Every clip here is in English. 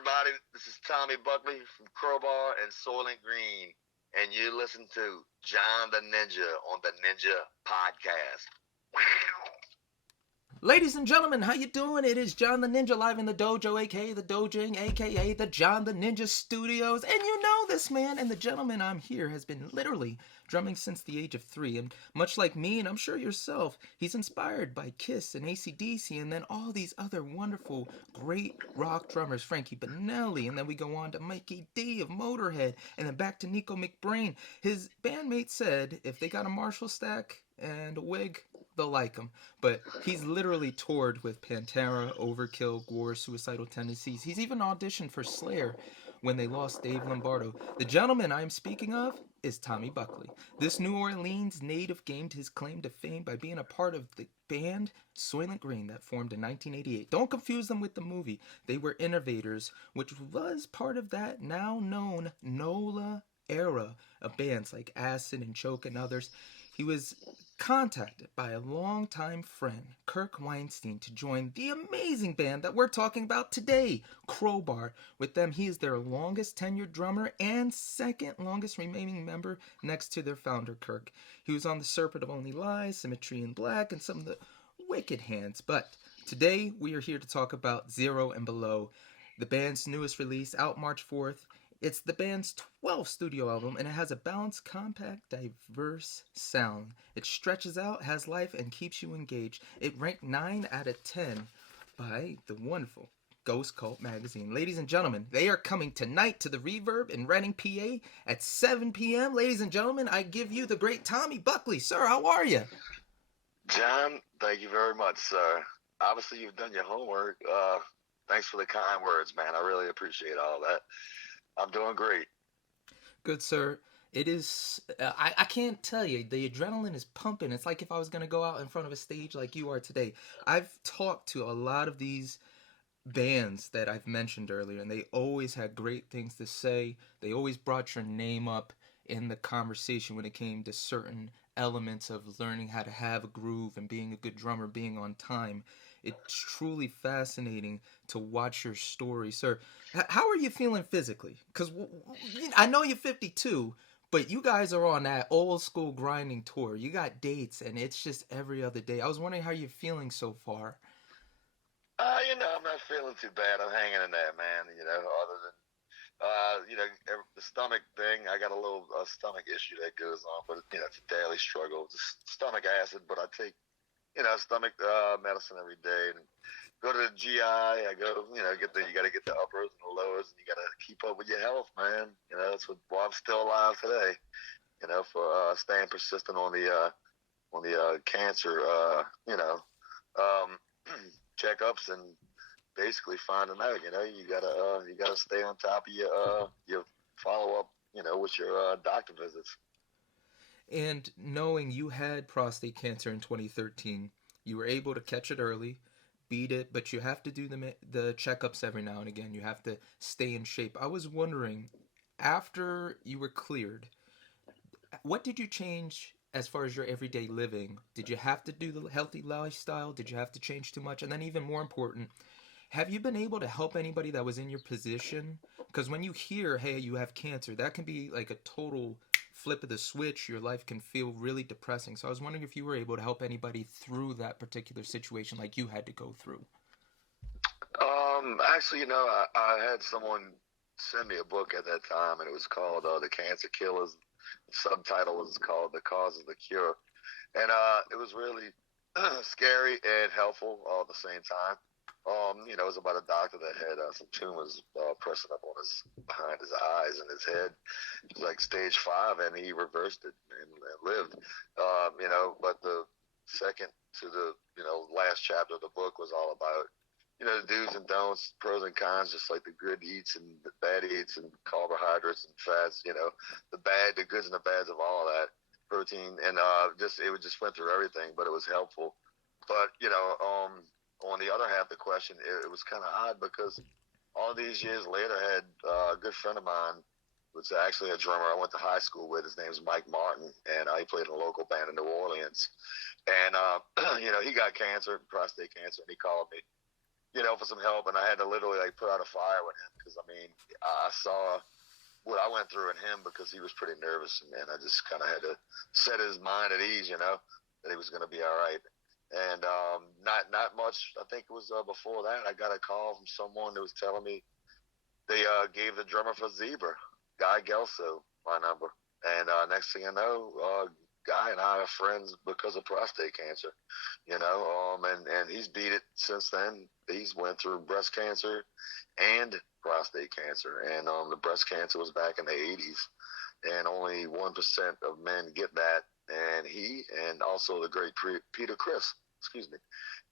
everybody. This is Tommy Buckley from Crobar and Soilent Green, and you listen to John the Ninja on the Ninja Podcast. Ladies and gentlemen, how you doing? It is John the Ninja live in the dojo, aka the dojing, aka the John the Ninja Studios. And you know this man, and the gentleman I'm here has been literally drumming since the age of 3. And much like me, and I'm sure yourself, he's inspired by Kiss and AC/DC, and then all these other wonderful, great rock drummers, Frankie Banelli, and then we go on to Mikey D of Motorhead, and then back to Nico McBrain. His bandmate said if they got a Marshall stack and a wig, they'll like him. But he's literally toured with Pantera, Overkill, Gore, Suicidal Tendencies. He's even auditioned for Slayer when they lost Dave Lombardo. The gentleman I'm speaking of is Tommy Buckley. This New Orleans native gained his claim to fame by being a part of the band Soilent Green that formed in 1988. Don't confuse them with the movie. They were innovators, which was part of that now known Nola era of bands like Acid and Choke and others. He was contacted by a longtime friend, Kirk Windstein, to join the amazing band that we're talking about today, Crobar. With them, he is their longest tenured drummer and second longest remaining member next to their founder, Kirk. He was on The Serpent of Only Lies, Symmetry in Black, and some of the Wicked Hands. But today, we are here to talk about Zero and Below, the band's newest release, out March 4th. It's the band's 12th studio album, and it has a balanced, compact, diverse sound. It stretches out, has life, and keeps you engaged. It ranked 9 out of 10 by the wonderful Ghost Cult magazine. Ladies and gentlemen, they are coming tonight to the Reverb in Reading, PA at 7 p.m. Ladies and gentlemen, I give you the great Tommy Buckley. Sir, how are you? John, thank you very much, sir. Obviously, you've done your homework. Thanks for the kind words, man. I really appreciate all that. I'm doing great. Good, sir. It is, I can't tell you, the adrenaline is pumping. It's like if I was going to go out in front of a stage like you are today. I've talked to a lot of these bands that I've mentioned earlier, and they always had great things to say. They always brought your name up in the conversation when it came to certain elements of learning how to have a groove and being a good drummer, being on time. It's truly fascinating to watch your story. Sir, how are you feeling physically? Because I know you're 52, but you guys are on that old school grinding tour. You got dates, and it's just every other day. I was wondering how you're feeling so far. I'm not feeling too bad. I'm hanging in there, man. Other than, the stomach thing, I got a little stomach issue that goes on, but, it's a daily struggle. It's stomach acid, but I take stomach medicine every day, and go to the GI. I go, you got to get the uppers and the lowers, and you got to keep up with your health, man. That's why I'm still alive today. For staying persistent on the cancer, checkups and basically finding out. You gotta stay on top of your follow up. With your doctor visits. And knowing you had prostate cancer in 2013, you were able to catch it early, beat it, but you have to do the checkups every now and again. You have to stay in shape. I was wondering, after you were cleared, what did you change as far as your everyday living? Did you have to do the healthy lifestyle? Did you have to change too much? And then even more important, have you been able to help anybody that was in your position? Because when you hear, hey, you have cancer, that can be like a total flip of the switch. Your life can feel really depressing. So I was wondering if you were able to help anybody through that particular situation like you had to go through. Actually, I had someone send me a book at that time, and it was called The Cancer Killers. The subtitle was called The Cause of the Cure. And it was really scary and helpful all at the same time. It was about a doctor that had some tumors pressing up on behind his eyes and his head. It was like stage 5, and he reversed it and lived. But the second to the last chapter of the book was all about the do's and don'ts, pros and cons, just like the good eats and the bad eats and carbohydrates and fats. The goods and the bads of all of that, protein, and it just went through everything. But it was helpful. But on the other half of the question, it was kind of odd because all these years later, I had a good friend of mine was actually a drummer I went to high school with. His name's Mike Martin, and he played in a local band in New Orleans. And, he got cancer, prostate cancer, and he called me. for some help, and I had to literally like put out a fire with him because I mean I saw what I went through in him because he was pretty nervous, and I just kind of had to set his mind at ease, that he was going to be all right. And not much. I think it was before that I got a call from someone that was telling me they gave the drummer for Zebra, Guy Gelso, my number. And next thing I know, Guy and I are friends because of prostate cancer, and he's beat it since then. He's went through breast cancer and prostate cancer, and the breast cancer was back in the 80s, and only 1% of men get that. And he and also the great Peter Criss,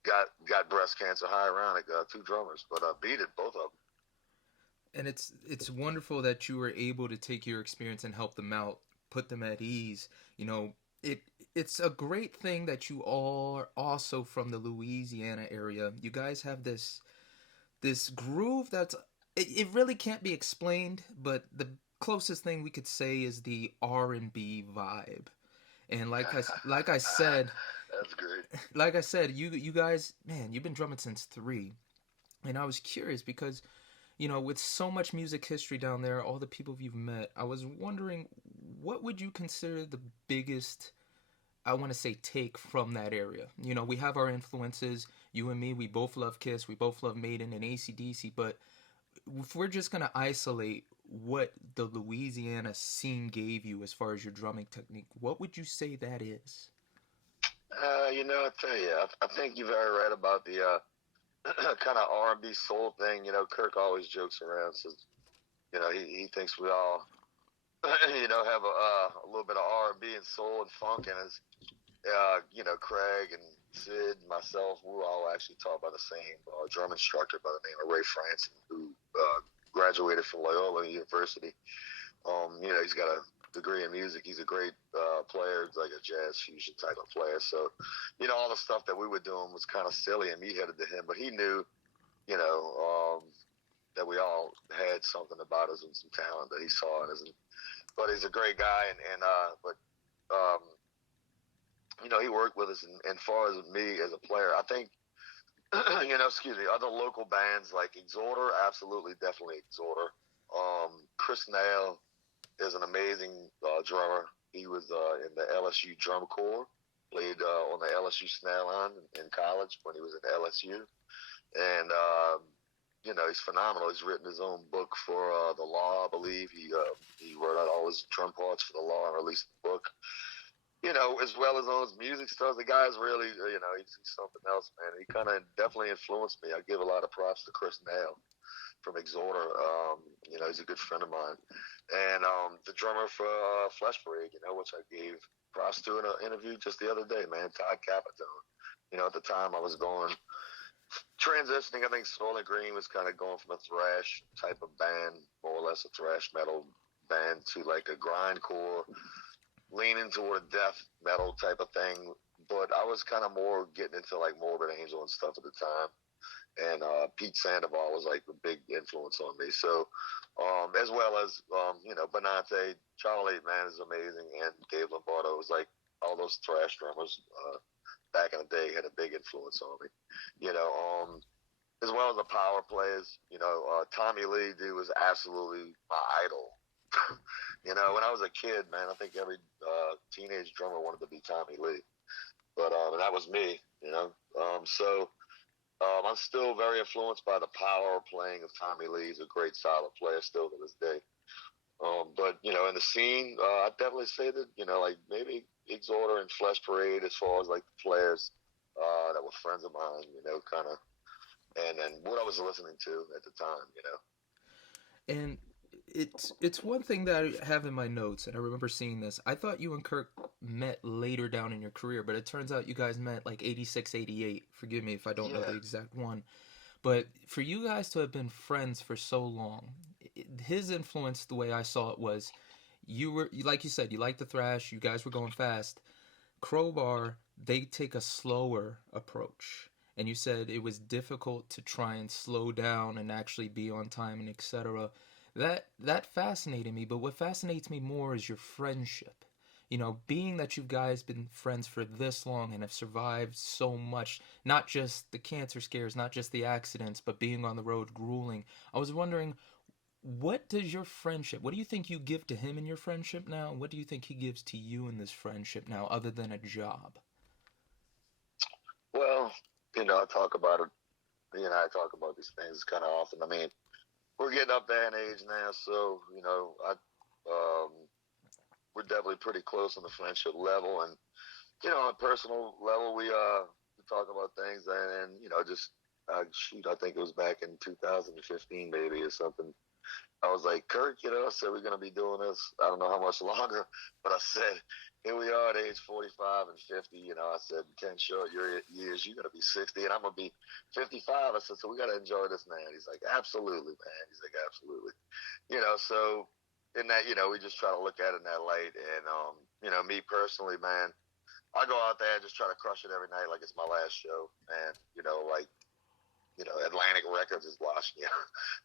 got breast cancer. High ironic, two drummers, but beat it, both of them. And it's wonderful that you were able to take your experience and help them out, put them at ease. It's a great thing that you all are also from the Louisiana area. You guys have this groove that's it really can't be explained, but the closest thing we could say is the R&B vibe. And like I said, that's great. Like I said, you guys, man, you've been drumming since 3, and I was curious because with so much music history down there, all the people you've met, I was wondering, what would you consider the biggest, I want to say, take from that area? We have our influences. You and me, we both love Kiss. We both love Maiden and AC/DC. But if we're just going to isolate what the Louisiana scene gave you as far as your drumming technique, what would you say that is? I tell you, I think you're very right about the kind of R&B soul thing. Kirk always jokes around, says, he thinks we all, have a little bit of R&B and soul and funk in us. Craig and Sid and myself, we were all actually taught by the same drum instructor by the name of Ray Franson, who graduated from Loyola University. He's got a degree in music. He's a great player. He's like a jazz fusion type of player. So, all the stuff that we were doing was kind of silly and meat-headed to him, but he knew, that we all had something about us and some talent that he saw in us. But he's a great guy, he worked with us. And as far as me as a player, I think, other local bands like Exhorter, absolutely, definitely Exhorter. Chris Nail is an amazing drummer. He was in the LSU drum corps, played on the LSU snare line in college when he was at LSU. And, he's phenomenal. He's written his own book for the Law, I believe. He wrote out all his drum parts for the Law and released the book. As well as all his music stuff. The guy's really, he's something else, man. He kind of definitely influenced me. I give a lot of props to Chris Nail from Exhorter. He's a good friend of mine. And the drummer for Flesh Parade, which I gave props to in an interview just the other day, man, Todd Capitone. At the time I was transitioning. I think Soilent Green was kind of going from a thrash type of band, more or less a thrash metal band, to like a grindcore, leaning toward a death metal type of thing. But I was kind of more getting into like Morbid Angel and stuff at the time. And Pete Sandoval was like a big influence on me. So, as well as, Benante, Charlie, man, is amazing. And Dave Lombardo was like, all those thrash drummers back in the day had a big influence on me. As well as the power players, Tommy Lee, dude, was absolutely my idol. When I was a kid, man, I think every teenage drummer wanted to be Tommy Lee. But and that was me, I'm still very influenced by the power playing of Tommy Lee. He's a great solid player still to this day. But, in the scene, I'd definitely say that, like maybe Exhorter and Flesh Parade as far as like the players that were friends of mine, kind of, and what I was listening to at the time, And it's one thing that I have in my notes, and I remember seeing this. I thought you and Kirk met later down in your career, but it turns out you guys met like 86, 88. Forgive me if I don't know the exact one. But for you guys to have been friends for so long, his influence, the way I saw it, was you were, like you said, you liked the thrash, you guys were going fast. Crobar, they take a slower approach. And you said it was difficult to try and slow down and actually be on time and etc. That fascinated me, but what fascinates me more is your friendship. being that you guys been friends for this long and have survived so much, not just the cancer scares, not just the accidents, but being on the road grueling, I was wondering, what does your friendship, what do you think you give to him in your friendship now? What do you think he gives to you in this friendship now, other than a job? Well, I talk about it. I talk about these things kind of often. I mean, we're getting up there in age now, so um, we're definitely pretty close on the friendship level, and on a personal level, we talk about things, and just shoot, I think it was back in 2015 maybe or something. I was like, Kirk, I said we're gonna be doing this. I don't know how much longer, but I said, here we are at age 45 and 50. I said, 10 short years, you're gonna be 60, and I'm gonna be 55. I said, so we gotta enjoy this, man. He's like, absolutely, man. He's like, absolutely. So in that, we just try to look at it in that light. And me personally, man, I go out there and just try to crush it every night like it's my last show. And like Atlantic Records is watching you.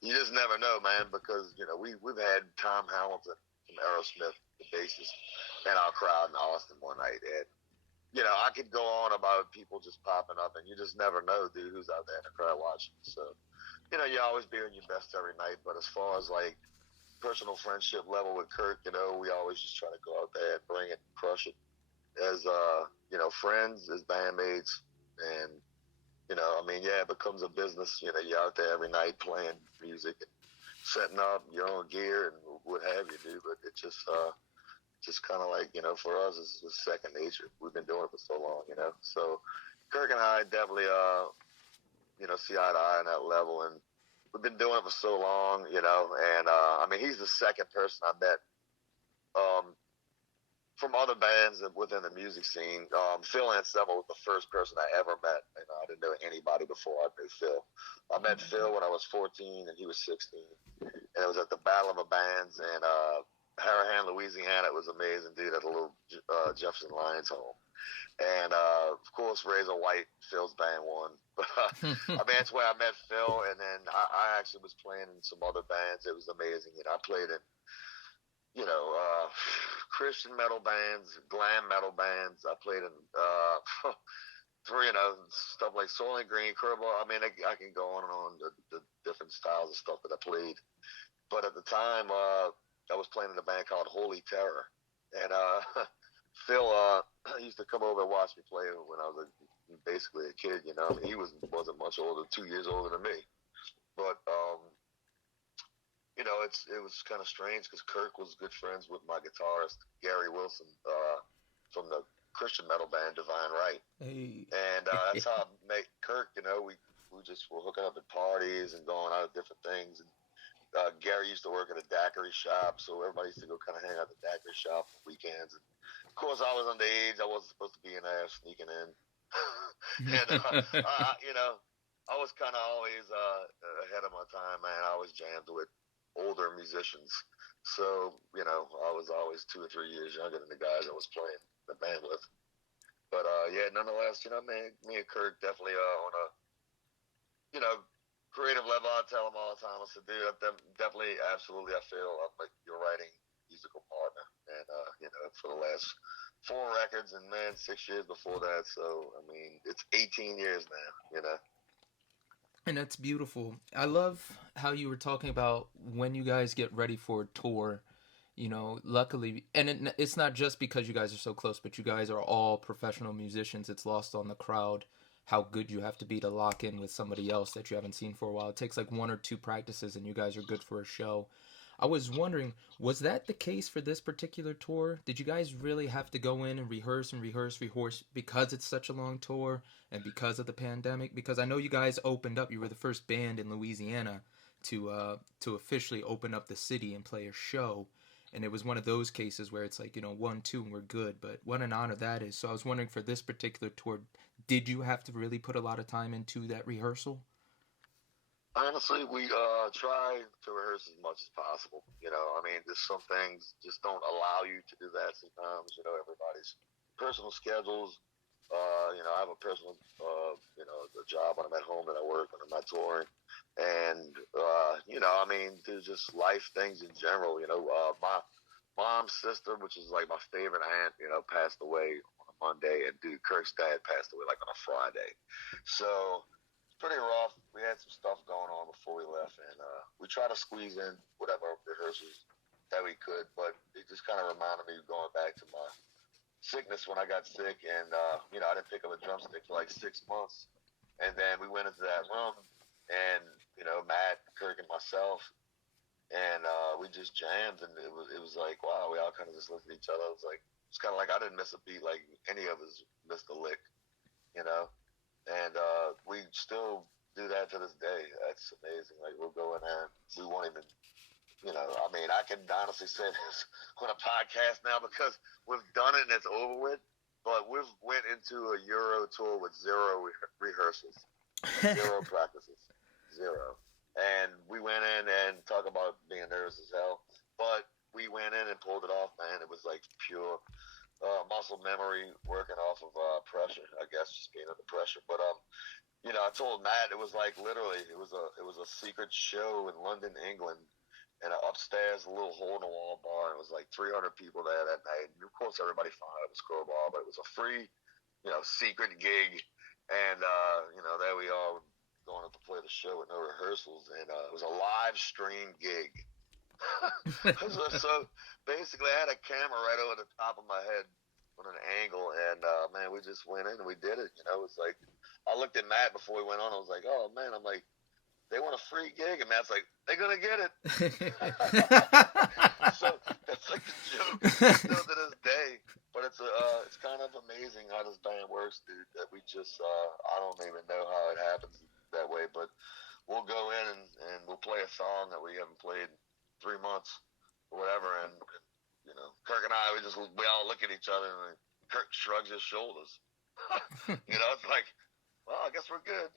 You just never know, man, because we've had Tom Hamilton from Aerosmith, the bassist, in our crowd in Austin one night, and I could go on about people just popping up, and you just never know, dude, who's out there in the crowd watching. So you always be on your best every night. But as far as like personal friendship level with Kirk, we always just try to go out there and bring it, crush it as friends, as bandmates, and it becomes a business. You're out there every night playing music and setting up your own gear and what have you, dude. But it's just kind of like, for us, it's second nature. We've been doing it for so long, So Kirk and I definitely, see eye to eye on that level. And we've been doing it for so long, and, he's the second person I met, from other bands within the music scene. Phil Anselmo was the first person I ever met. I didn't know anybody before I knew Phil. I met Phil when I was 14 and he was 16. And it was at the Battle of the Bands in Harahan, Louisiana. It was amazing, dude, at a little Jefferson Lions home. And, of course, Razor White, Phil's band, won. That's where I met Phil. And then I actually was playing in some other bands. It was amazing. I played in Christian metal bands, glam metal bands. I played in stuff like Soilent Green, Crobar. I can go on and on the different styles of stuff that I played. But at the time, I was playing in a band called Holy Terror, and Phil used to come over and watch me play when I was basically a kid. He wasn't much older, 2 years older than me, but it was kind of strange because Kirk was good friends with my guitarist, Gary Wilson, from the Christian metal band Divine Right. Hey. And that's how I met Kirk. We just were hooking up at parties and going out at different things. And Gary used to work at a daiquiri shop, so everybody used to go kind of hang out at the daiquiri shop on weekends. And of course, I was underage. I wasn't supposed to be in there sneaking in. And, I was kind of always ahead of my time, man. I always jammed with older musicians. So, I was always 2 or 3 years younger than the guys I was playing the band with. But, nonetheless, me and Kirk definitely on a, creative level, I tell him all the time. I said, dude, definitely, absolutely, I feel I'm like your writing musical partner. And, for the last 4 records and, 6 years before that. So, it's 18 years now, And that's beautiful. I love how you were talking about when you guys get ready for a tour, luckily, and it's not just because you guys are so close, but you guys are all professional musicians. It's lost on the crowd how good you have to be to lock in with somebody else that you haven't seen for a while. It takes like 1 or 2 practices and you guys are good for a show. I was wondering, was that the case for this particular tour? Did you guys really have to go in and rehearse because it's such a long tour and because of the pandemic? Because I know you guys opened up. You were the first band in Louisiana to officially open up the city and play a show. And it was one of those cases where it's like, 1, 2, and we're good. But what an honor that is. So I was wondering, for this particular tour, did you have to really put a lot of time into that rehearsal? Honestly, we try to rehearse as much as possible. There's some things just don't allow you to do that sometimes. Everybody's personal schedules. I have a personal, a job when I'm at home that I work when I'm not touring. And, there's just life things in general. mom's sister, which is like my favorite aunt, you know, passed away on a Monday, and dude, Kirk's dad passed away like on a Friday. So it's pretty rough. We had some stuff going on before we left, and we tried to squeeze in whatever rehearsals that we could, but it just kind of reminded me of going back to my sickness when I got sick, and you know, I didn't pick up a drumstick for like 6 months, and then we went into that room, and you know, Matt, Kirk, and myself, and we just jammed, and it was like, wow, we all kind of just looked at each other. It was like, it's kind of like I didn't miss a beat like any of us missed a lick, you know, and we still do that to this day. That's amazing. Like, we'll go in there, we won't even, you know, I mean, I can honestly say this on a podcast now because we've done it and it's over with, but we've went into a Euro tour with zero rehearsals, zero practices, zero. And we went in and talk about being nervous as hell, but we went in and pulled it off, man. It was like pure muscle memory, working off of pressure, I guess, just being under pressure. But you know, I told Matt it was like literally it was a secret show in London, England, in an upstairs little hole in the wall bar. And it was like 300 people there that night. And of course, everybody found out it was Crobar, but it was a free, you know, secret gig. And you know, there we are, going up to play the show with no rehearsals, and it was a live stream gig. So basically, I had a camera right over the top of my head on an angle, and man, we just went in and we did it. You know, it's like I looked at Matt before we went on. I was like, oh man, I'm like, they want a free gig, and Matt's like, they're gonna get it. So that's like the joke still to this day. But it's kind of amazing how this band works, dude. That we just I don't even know how it happens that way, but we'll go in and we'll play a song that we haven't played in 3 months or whatever, and you know, Kirk and I, we all look at each other, and Kirk shrugs his shoulders. You know, it's like, well, I guess we're good.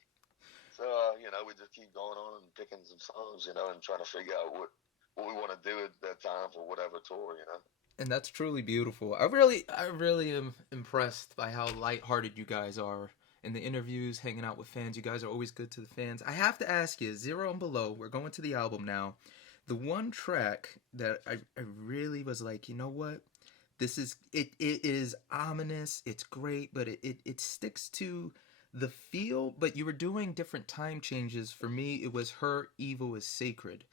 So you know, we just keep going on and picking some songs, you know, and trying to figure out what we want to do at that time for whatever tour, you know. And that's truly beautiful. I really am impressed by how lighthearted you guys are in the interviews, hanging out with fans. You guys are always good to the fans. I have to ask you, Zero and Below, we're going to the album now. The one track that I really was like, you know what? This is, it is ominous, it's great, but it sticks to the feel, but you were doing different time changes. For me, it was Her Evil is Sacred.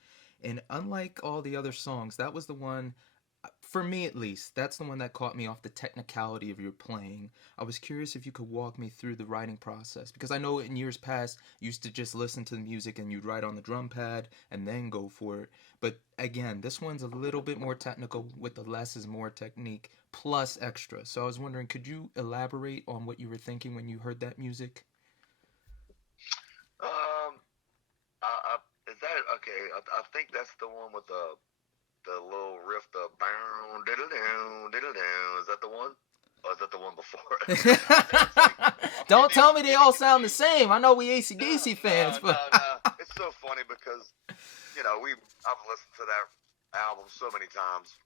And unlike all the other songs, that was the one, for me at least, that's the one that caught me off the technicality of your playing. I was curious if you could walk me through the writing process, because I know in years past you used to just listen to the music and you'd write on the drum pad and then go for it. But again, this one's a little bit more technical with the less is more technique plus extra. So I was wondering, could you elaborate on what you were thinking when you heard that music? Is that okay? I think that's the one with the little riff, the bow diddle down diddle down. Is that the one? Or is that the one before? Don't tell me they all sound the same. I know we AC/DC fans, but no. It's so funny because you know I've listened to that album so many times,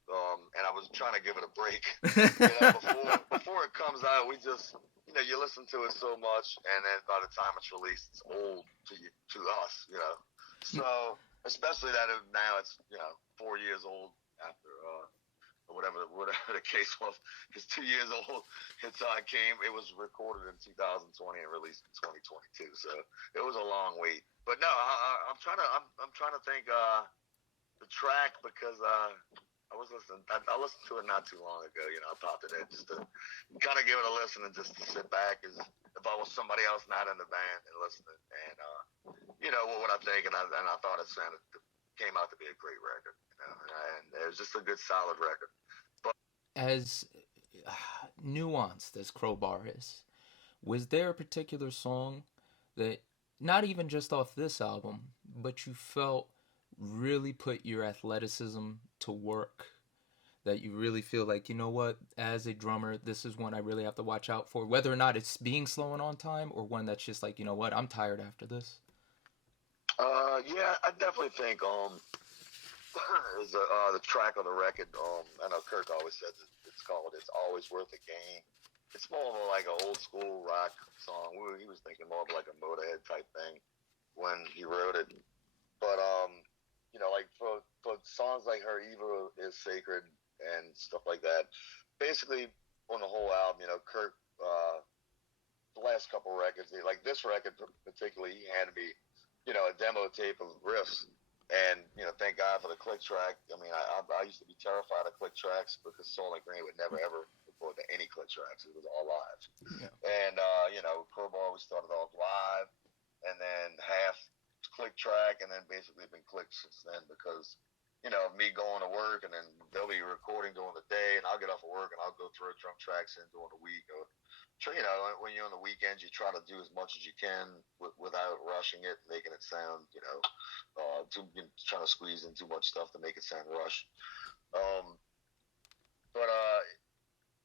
and I was trying to give it a break. You know, before it comes out, we just you listen to it so much, and then by the time it's released, it's old to us. You know, so especially that now it's 4 years old after or whatever the case was. It's 2 years old. It was recorded in 2020 and released in 2022. So it was a long wait. But no, I'm trying to think the track because I was listening. I listened to it not too long ago. You know, I popped it in just to kind of give it a listen and just to sit back as if I was somebody else not in the band and listening. And what would I think? And I thought it came out to be a great record. You know, and it was just a good solid record. But as nuanced as Crobar is, was there a particular song that, not even just off this album, but you felt really put your athleticism to work, that you really feel like, you know what, as a drummer, this is one I really have to watch out for, whether or not it's being slow and on time, or one that's just like, you know what, I'm tired after this? Yeah, I definitely think is the track of the record. I know Kirk always says it's called "It's Always Worth a Game." It's more of like an old school rock song. He was thinking more of like a Motorhead type thing when he wrote it. But like for songs like "Her Evil is Sacred," and stuff like that. Basically, on the whole album, Kirk, the last couple records, like this record particularly, he handed me, a demo tape of riffs. And, thank God for the click track. I mean, I used to be terrified of click tracks because Soilent would never, ever record to any click tracks. It was all live. Yeah. And, Crobar, we started off live, and then half click track, and then basically been clicked since then because, me going to work, and then they'll be recording during the day, and I'll get off of work, and I'll go throw drum tracks in during the week. Or, when you're on the weekends, you try to do as much as you can without rushing it, making it sound, trying to squeeze in too much stuff to make it sound rushed. But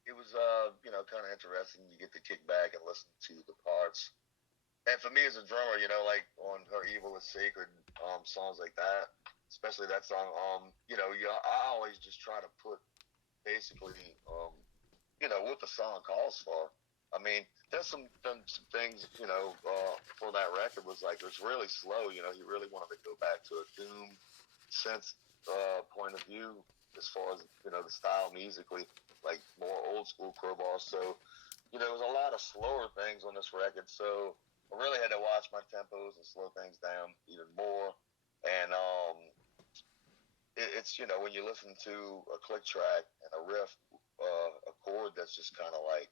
it was, kind of interesting. You get to kick back and listen to the parts. And for me as a drummer, like on Her Evil is Sacred, songs like that, especially that song, I always just try to put basically, what the song calls for. I mean, there's some things, for that record was like, it was really slow, he really wanted to go back to a doom sense, point of view as far as, the style musically, like more old school Crobar. So, there was a lot of slower things on this record. So I really had to watch my tempos and slow things down even more. And, it's, when you listen to a click track and a riff, a chord that's just kind of like,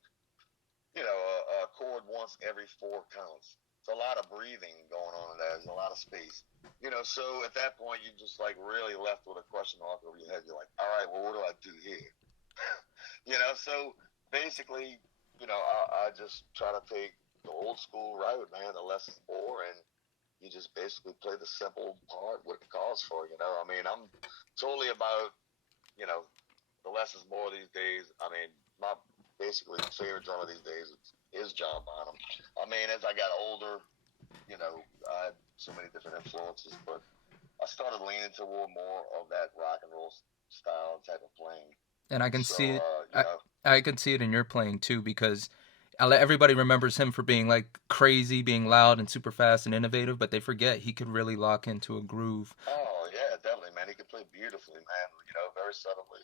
a chord once every 4 counts. It's a lot of breathing going on in that. There's a lot of space. So at that point, you just like really left with a question mark over your head. You're like, all right, well, what do I do here? So basically, I just try to take the old school route, man, the less is more, and you just basically play the simple part, what it calls for, I mean, I'm totally about, the less is more these days. I mean, my basically favorite drummer these days is John Bonham. I mean, as I got older, I had so many different influences, but I started leaning toward more of that rock and roll style type of playing. And I can see it. I can see it in your playing too, because everybody remembers him for being like crazy, being loud and super fast and innovative, but they forget he could really lock into a groove. Oh yeah, definitely, man. He could play beautifully, man. Very subtly.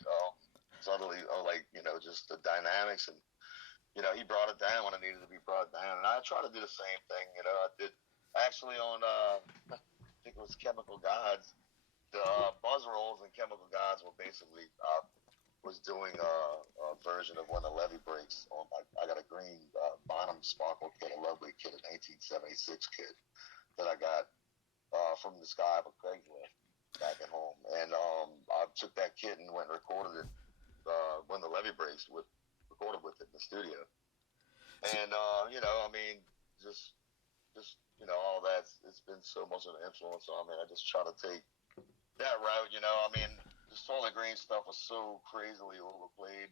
Just the dynamics, and he brought it down when it needed to be brought down. And I try to do the same thing. I did actually on I think it was Chemical Gods. The buzz rolls and Chemical Gods were basically was doing a version of When the Levee Breaks on. I got a green Bonham Sparkle kit, a lovely kit, a 1976 kit that I got from the sky of a Craigslist back at home, and I took that kit and went and recorded it. When the Levee Breaks recorded with it in the studio, and I mean, just all that. It's been so much of an influence on me. I just try to take that route. I mean, the Soilent Green stuff was so crazily overplayed,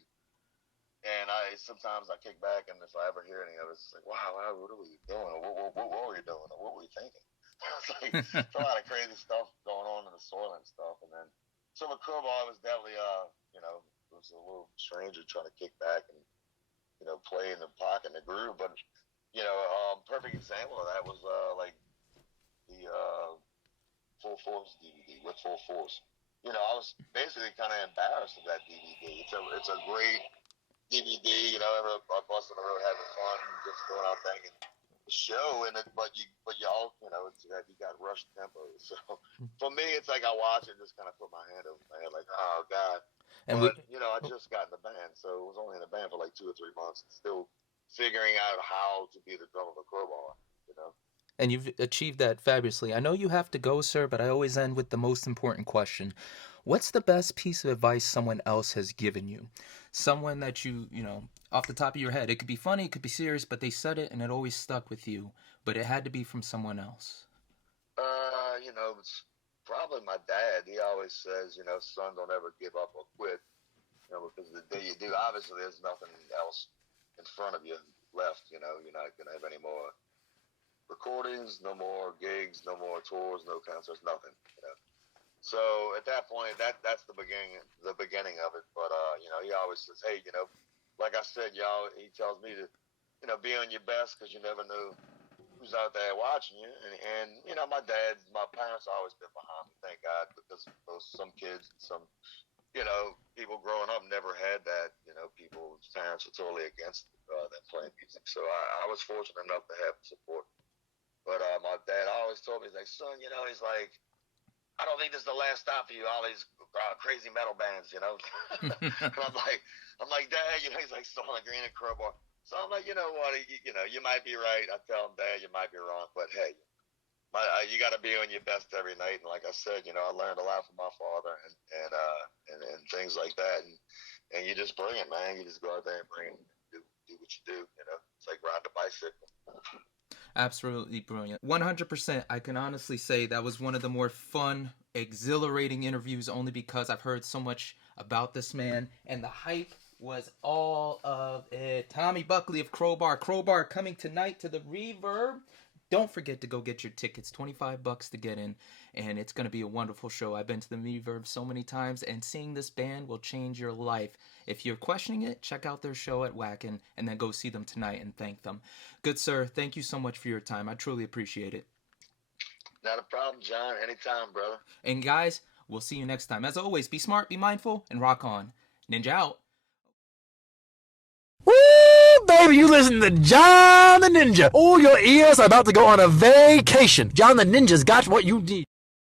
and sometimes I kick back, and if I ever hear any of it, it's like, wow, what are we doing? Or what were we doing? Or what were we thinking? It's like it's a lot of crazy stuff going on in the Soilent stuff, and then so with Crobar was definitely it was a little stranger trying to kick back and play in the pocket and the groove. But perfect example of that was like the Full Force DVD with Full Force. I was basically kind of embarrassed of that DVD. It's a great DVD. Every bus on the road having fun, just going out thinking the show, but you all you got rushed tempo. So for me, it's like I watch it and just kind of put my hand over my head, like, oh God. And but I just got in the band, so it was only in the band for like 2 or 3 months, and still figuring out how to be the drummer of a Crobar. And you've achieved that fabulously. I know you have to go, sir, but I always end with the most important question. What's the best piece of advice someone else has given you? Someone that you off the top of your head. It could be funny, it could be serious, but they said it and it always stuck with you. But it had to be from someone else. It's probably my dad. He always says, son, don't ever give up or quit. Because the day you do, obviously there's nothing else in front of you left. You're not going to have any more recordings, no more gigs, no more tours, no concerts, nothing. So at that point, that's the beginning of it. But he always says, hey, like I said, he tells me to, be on your best, because you never know who's out there watching you. And my parents always been behind me, thank God, because some kids, some people growing up never had that. People's parents were totally against them playing music. So I was fortunate enough to have support. But my dad always told me, he's like, son, he's like, I don't think this is the last stop for you, all these crazy metal bands, And I'm like, Dad, he's like, Soilent Green and Crobar. So I'm like, you know what, you might be right. I tell him, Dad, you might be wrong, but hey, you got to be on your best every night. And like I said, I learned a lot from my father and things like that. And you just bring it, man. You just go out there and bring it. Do what you do. It's like riding a bicycle. Absolutely brilliant. 100%. I can honestly say that was one of the more fun, exhilarating interviews, only because I've heard so much about this man, and the hype was all of it. Tommy Buckley of Crobar. Crobar coming tonight to the Reverb. Don't forget to go get your tickets. $25 to get in, and it's going to be a wonderful show. I've been to the Reverb so many times, and seeing this band will change your life. If you're questioning it, check out their show at Wackin', and then go see them tonight and thank them. Good sir, thank you so much for your time. I truly appreciate it. Not a problem, John. Anytime, brother. And guys, we'll see you next time. As always, be smart, be mindful, and rock on. Ninja out. Woo, baby, you listen to John the Ninja. All your ears are about to go on a vacation. John the Ninja's got what you need.